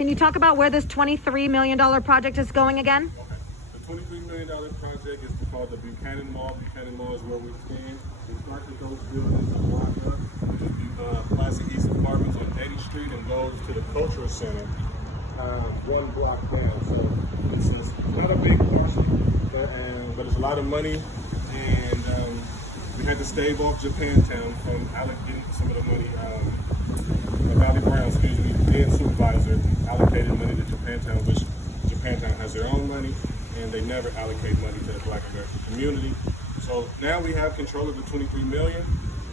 Can you talk about where this $23 million project is going again? Okay. The $23 million project is called the Buchanan Mall. Buchanan Mall is where we stand. We start with those buildings that block up, Plaza East Apartments on 80th Street, and goes to the Cultural Center, one block down. So it's not a big parcel, but it's a lot of money. And we had to stave off Japantown from allocating some of the money. Valley Brown, excuse me, then supervisor, allocated money to Japantown, which Japantown has their own money, and they never allocate money to the Black American community. So now we have control of the $23 million.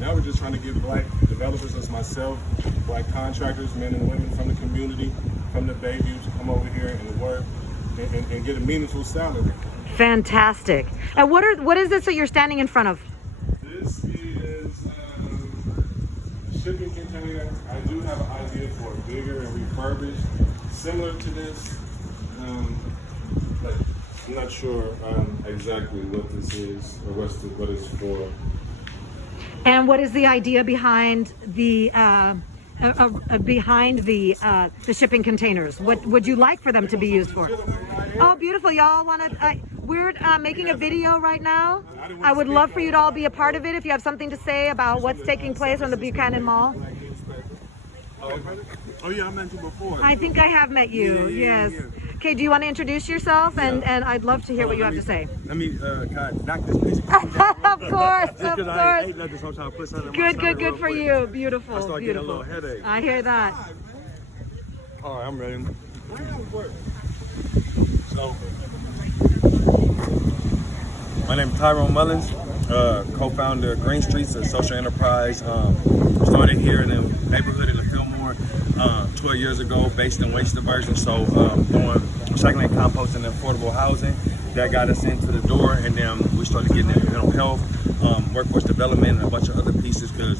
Now we're just trying to get Black developers, as myself, Black contractors, men and women from the community, from the Bayview, to come over here and work and get a meaningful salary. Fantastic. And what is this that you're standing in front of? This is shipping container. I do have an idea for a bigger and refurbished, similar to this, but I'm not sure exactly what this is or what it's for. And what is the idea behind the shipping containers? What would you like for them to be used for? Oh, beautiful. Y'all want to, we're making a video right now. I would love for you to all be a part of it if you have something to say about what's taking place on the Buchanan Mall. Oh yeah, I met you before. I think I have met you, yes. Okay, do you want to introduce yourself? And I'd love to hear what you have to say. Let me kind of knock this piece Of course, of I course. ain't nothing, so I'm trying to put something in my Good, stomach good, good real for quick. you. Beautiful, I start getting a beautiful. little headache. I hear that. All right, I'm ready. So, my name is Tyrone Mullins, co-founder of Green Streets, a social enterprise. Started here in the neighborhood in the Fillmore 12 years ago, based in waste diversion. So doing recycling and composting and affordable housing. That got us into the door, and then we started getting into mental health, workforce development, and a bunch of other pieces, because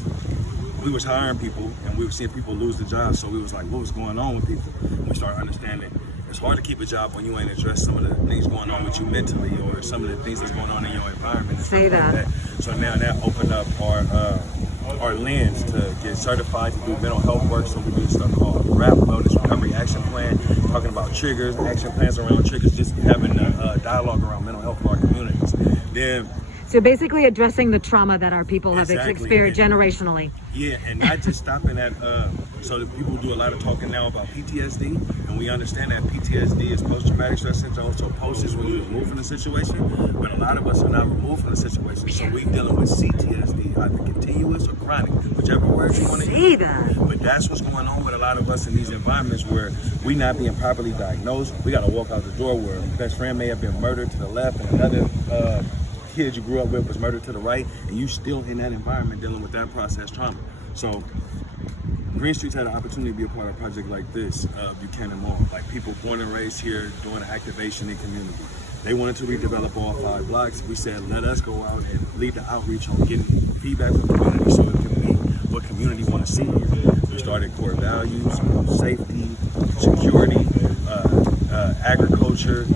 we was hiring people and we were seeing people lose the job. So we was like, what was going on with people? And we started understanding it's hard to keep a job when you ain't addressed some of the things going on with you mentally, or some of the things that's going on in your environment. Say that. Like that. So now that opened up our lens to get certified to do mental health work. So we do stuff called RAP, Wellness Recovery Action Plan, talking about triggers, action plans around triggers, just having a dialogue around mental health for our communities. Then, so basically addressing the trauma that our people have experienced generationally. Yeah, and not just stopping at, so that people do a lot of talking now about PTSD, and we understand that PTSD is post-traumatic stress syndrome, so post is when you're removed from the situation, but a lot of us are not removed from the situation, so we're dealing with CTSD, either continuous or chronic, whichever word you want to use. But that's what's going on with a lot of us in these environments where we not being properly diagnosed. We got to walk out the door where best friend may have been murdered to the left, and another kid you grew up with was murdered to the right, and you still in that environment dealing with that process trauma. So Green Streets had an opportunity to be a part of a project like this, Buchanan Mall, like people born and raised here doing activation in community. They wanted to redevelop all 5 blocks. We said, let us go out and lead the outreach on getting feedback from the community so it can be what community want to see here. We started core values, safety, security, agriculture,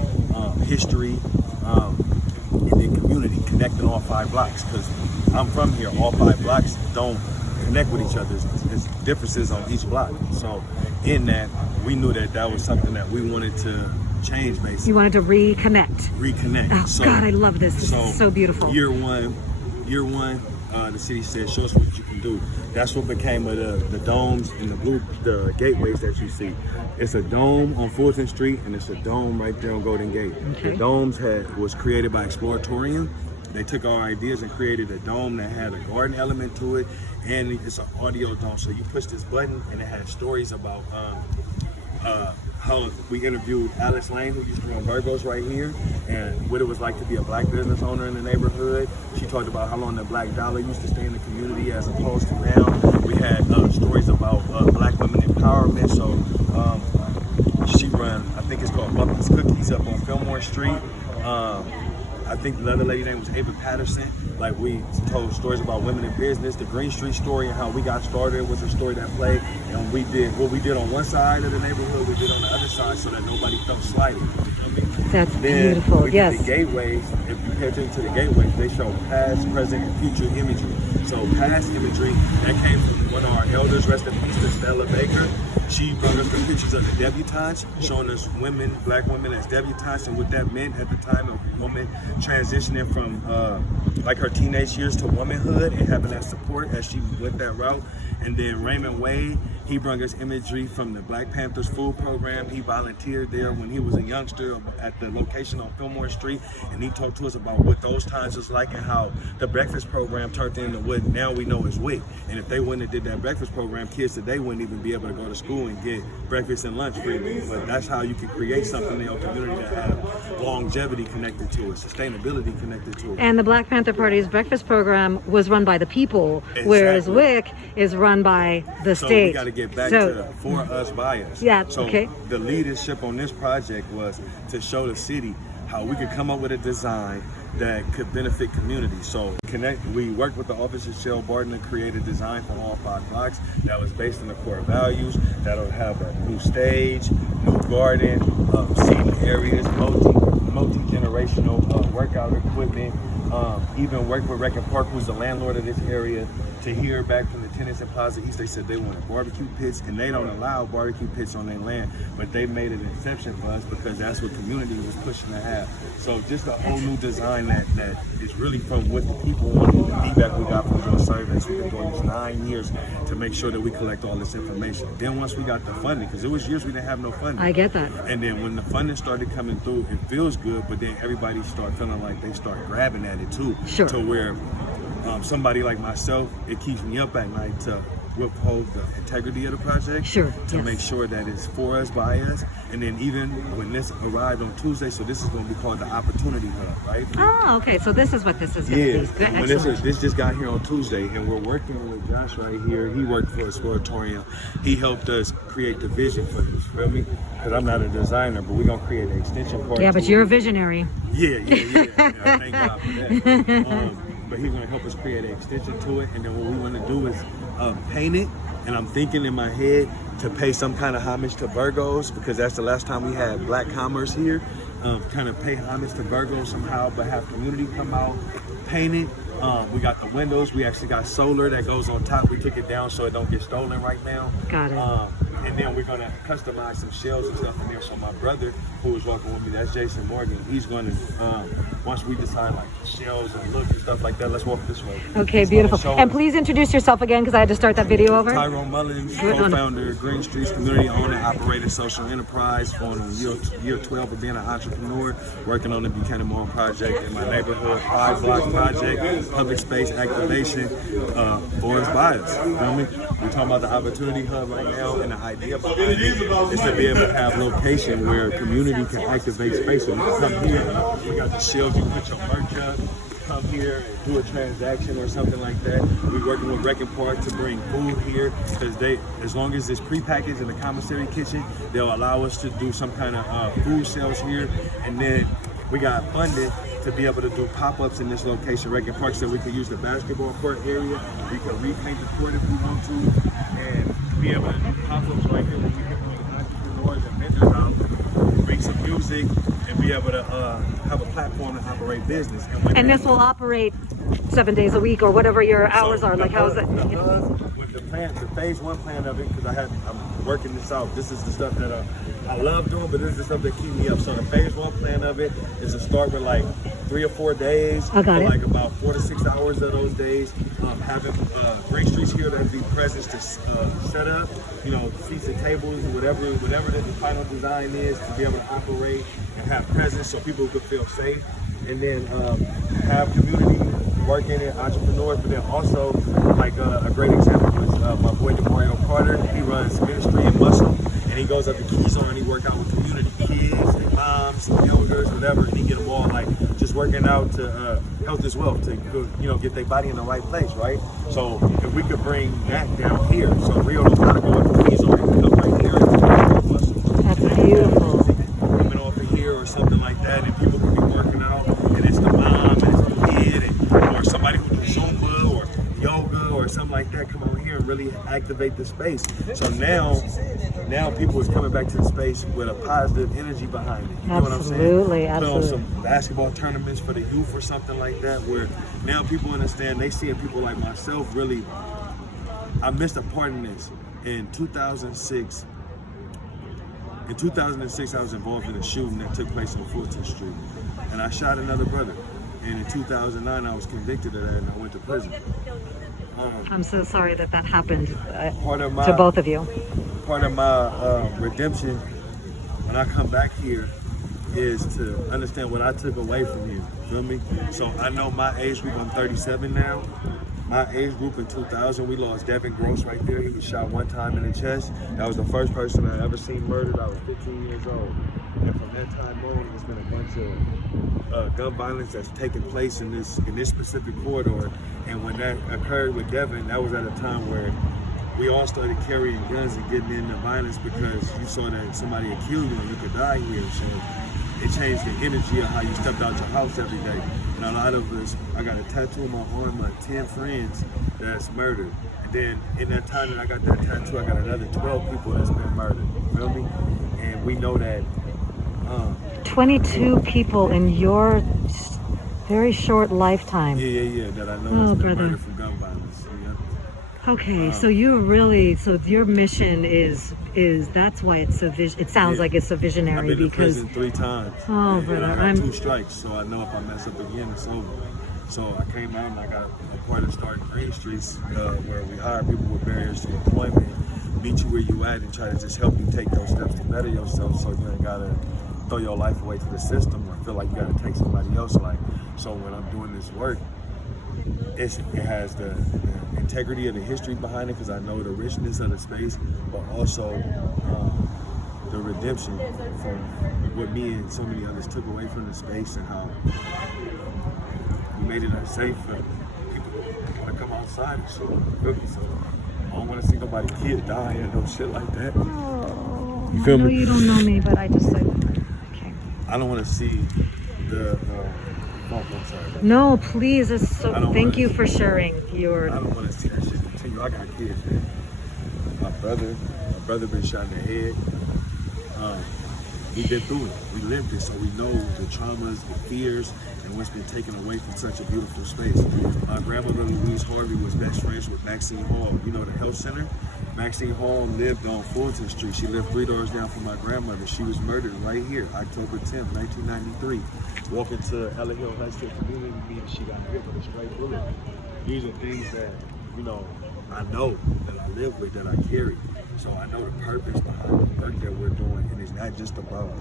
history, and then community, connecting all 5 blocks. Because I'm from here, all 5 blocks don't connect with each other. There's differences on each block. So in that, we knew that that was something that we wanted to change, basically. You wanted to reconnect. Reconnect. Oh, so, God, I love this. This is so beautiful. Year one, the city said, show us what you can do. That's what became of the domes and the gateways that you see. It's a dome on Fulton Street, and it's a dome right there on Golden Gate. Okay. The domes was created by Exploratorium. They took our ideas and created a dome that had a garden element to it, and it's an audio dome. So you push this button, and it had stories about how we interviewed Alice Lane, who used to run Virgos right here, and what it was like to be a Black business owner in the neighborhood. She talked about how long the Black dollar used to stay in the community as opposed to now. We had stories about Black women empowerment. So she ran, I think it's called Bumpy's Cookies up on Fillmore Street. I think the other lady name was Ava Patterson. Like, we told stories about women in business. The Green Street story and how we got started was a story that played. And we did what we did on one side of the neighborhood, we did on the other side, so that nobody felt slighted. That's then beautiful. We did Yes. the gateways. If you pay attention to the gateways, they show past, present, and future imagery. So past imagery, that came from one of our elders, rest in peace, to Stella Baker. She brought us the pictures of the debutantes, showing us women, black women as debutantes, and what that meant at the time of a woman transitioning from like her teenage years to womanhood and having that support as she went that route. And then Raymond Wade, he brought us imagery from the Black Panthers food program. He volunteered there when he was a youngster at the location on Fillmore Street, and he talked to us about what those times was like and how the breakfast program turned into what now we know as WIC. And if they wouldn't have did that breakfast program, kids today wouldn't even be able to go to school and get breakfast and lunch freely. But that's how you can create something in your community that have longevity connected to it, sustainability connected to it. And the Black Panther Party's breakfast program was run by the people, whereas WIC is run by the So state. we got to get back to for us, by us. Yeah, so okay. The leadership on this project was to show the city how we could come up with a design that could benefit communities. So we worked with the Office of Shell Barton to create a design for all 5 blocks that was based on the core values, that'll have a new stage, new garden, seating areas, multi-generational workout equipment, even work with Wreck and Park, who's the landlord of this area, to hear back from the tenants in Plaza East. They said they wanted barbecue pits, and they don't allow barbecue pits on their land, but they made an exception for us because that's what community was pushing to have. So just a whole new design that is really from what the people wanted, the feedback we got from those surveys. We've been doing this 9 years to make sure that we collect all this information. Then once we got the funding, because it was years we didn't have no funding. I get that. And then when the funding started coming through, it feels good, but then everybody start feeling like they start grabbing at it too. Sure. To where somebody like myself, it keeps me up at night to withhold the integrity of the project. Sure. To Yes. make sure that it's for us, by us. And then even when this arrived on Tuesday, so this is going to be called the Opportunity Hub, right? Oh, okay. So this is what this is going to Yeah, be. Good. when Excellent. this just got here on Tuesday, and we're working with Josh right here. He worked for Exploratorium. He helped us create the vision for this, feel me? Because I'm not a designer, but we're going to create an extension part. Yeah, but to you're a it. visionary. Yeah. Thank God for that. But he's going to help us create an extension to it, and then what we want to do is paint it. And I'm thinking in my head to pay some kind of homage to Virgos, because that's the last time we had black commerce here. Kind of pay homage to Virgos somehow, but have community come out, paint it. We got the windows. We actually got solar that goes on top. We took it down so it don't get stolen right now. Got it. And then we're gonna customize some shells and stuff in there. So my brother, who was working with me, that's Jason Morgan. He's gonna once we decide like shells and look and stuff like that. Let's walk this way. Okay, He's beautiful. gonna show And us. please introduce yourself again, because I had to start that video over. Tyrone Mullins, Good one. co-founder, Green Streets community owner, operating social enterprise, on year 12 of being an entrepreneur, working on the Buchanan Mall project in my neighborhood, 5 block project, public space activation, for us buyers. You know what I mean? We're talking about the Opportunity Hub right now, and the idea behind it is to be able to have location where community can activate space. So you can come here, we got the shelves, you can put your merch up, come here and do a transaction or something like that. We're working with Wreck and Park to bring food here, because as long as it's prepackaged in the commissary kitchen, they'll allow us to do some kind of food sales here. And then we got funded to be able to do pop-ups in this location, Wreck and Park, so we can use the basketball court area. We can repaint the court if we want to, and be able to do pop-ups right here. We can get entrepreneurs and vendors out, bring some music, and be able to have a platform to operate business. And this will operate 7 days a week or whatever your hours are. Like, how is it? With the plan, the phase 1 plan of it, because I'm working this out. This is the stuff that I love doing, but this is the stuff that keep me up. So the phase 1 plan of it is to start with like 3 or 4 days, I got it. like about 4 to 6 hours of those days. Having Green Streets here to be present to set up, seats and tables, whatever the final design is, to be able to operate and have presence so people could feel safe. And then have community working and entrepreneurs, but then also like a great example was my boy DeMario Carter. He runs ministry in Muscle, and he goes up to Keystone and he work out with community kids, moms, elders, whatever, and he get them all like just working out to health as well, to get their body in the right place, right? So if we could bring that down here, so Rio don't gotta go up to Keystone, he can come right here and Muscle. That's beautiful. Coming off of here or something like that, and people can be working out, and it's the mom and it's the kid, or somebody who does Zumba or yoga or something like that, come over here and really activate the space. So now people is coming back to the space with a positive energy behind it. You know what I'm saying? Absolutely, Put absolutely. on some basketball tournaments for the youth or something like that, where now people understand, they seeing people like myself really. I missed a part in this. In 2006, In 2006, I was involved in a shooting that took place on 14th Street, and I shot another brother. And in 2009, I was convicted of that, and I went to prison. I'm so sorry that happened Part of my to both of you. Part of my redemption when I come back here is to understand what I took away from you. Feel me? So I know my age group. I'm 37 now. My age group in 2000, we lost Devin Gross right there. He was shot one time in the chest. That was the first person I ever seen murdered. I was 15 years old. And from that time on, there's been a bunch of gun violence that's taken place in this specific corridor. And when that occurred with Devin, that was at a time where we all started carrying guns and getting into violence because you saw that somebody would kill you and you could die here. So it changed the energy of how you stepped out your house every day. And a lot of us, I got a tattoo on my arm, like 10 friends that's murdered. And then in that time that I got that tattoo, I got another 12 people that's been murdered. Feel me? And we know that 22 people in your very short lifetime. Yeah, that I know has been brother. murdered from gun violence. Yeah. Okay, so your mission is that's why it's so it sounds like it's so visionary. I've been in because prison 3 times. Oh, and brother, I got 2 strikes, so I know if I mess up again, it's over. So I came out and I got a part of starting Green Streets, where we hire people with barriers to employment, meet you where you at, and try to just help you take those steps to better yourself, so you ain't gotta throw your life away to the system or feel like you gotta take somebody else's life. So when I'm doing this work, it has the integrity of the history behind it, because I know the richness of the space, but also the redemption from what me and so many others took away from the space, and how we made it unsafe for people to come outside and shoot. So I don't want to see nobody kid die and no shit like that. Oh, You feel I know me? you don't know me, but I just said, okay. I don't want to see the. I'm sorry. No, please. It's so. Thank you see- for sharing your. I don't want to see that shit continue. I got kids, man. My brother been shot in the head. We've been through it. We lived it, so we know the traumas, the fears, and what's been taken away from such a beautiful space. My grandmother, Louise Harvey, was best friends with Maxine Hall. You know, the health center? Maxine Hall lived on Fulton Street. She lived 3 doors down from my grandmother. She was murdered right here, October 10th, 1993. Walking to Ella Hill High School community meeting, she got hit with a straight bullet. These are things that, you know, I know that I live with, that I carry. So I know the purpose behind the work that we're doing, and it's not just about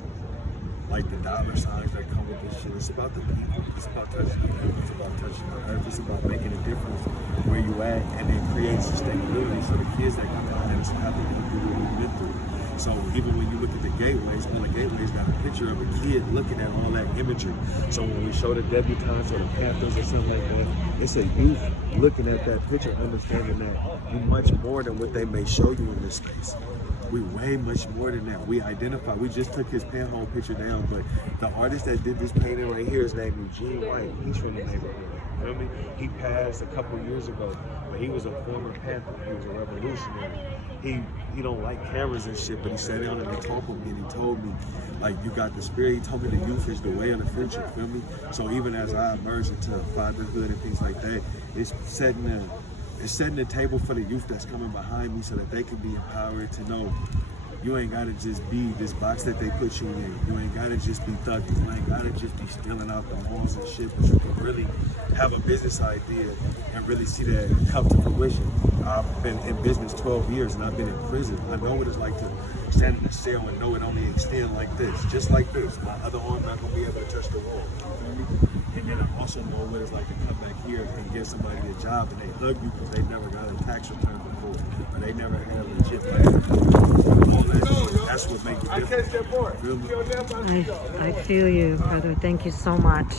like the dollar signs that come with this shit. It's about the people. It's about touching the people. It's about touching the earth. It's about making a difference where you at, and then create sustainability so the kids that come out and have to go through what we've been through. So even when you look at the gateways, all the gateways got a picture of a kid looking at all that imagery. So when we show the debutantes or the Panthers or something like that, it's a youth looking at that picture, understanding that you're much more than what they may show you in this space. We way much more than that. We identify. We just took his pinhole picture down, but the artist that did this painting right here is named Eugene White. He's from the neighborhood. You know what I mean? He passed a couple years ago, but he was a former Panther. He was a revolutionary. He don't like cameras and shit, but he sat down and he talked with me and he told me, like, you got the spirit. He told me the youth is the way of the future, feel me? So even as I emerge into fatherhood and things like that, it's setting the table for the youth that's coming behind me so that they can be empowered to know you ain't gotta just be this box that they put you in. You ain't gotta just be thugging. You ain't gotta just be stealing out the malls and shit, but you can really have a business idea and really see that come to fruition. I've been in business 12 years and I've been in prison. I know what it's like to stand in a cell and know it only extends like this, just like this. My other arm not gonna be able to touch the wall. And then I also know what it's like to come back here and get somebody a job and they hug you because they never got a tax return before, or they never had a legit life. That's what makes it different. Feel me? I feel you, brother. Thank you so much.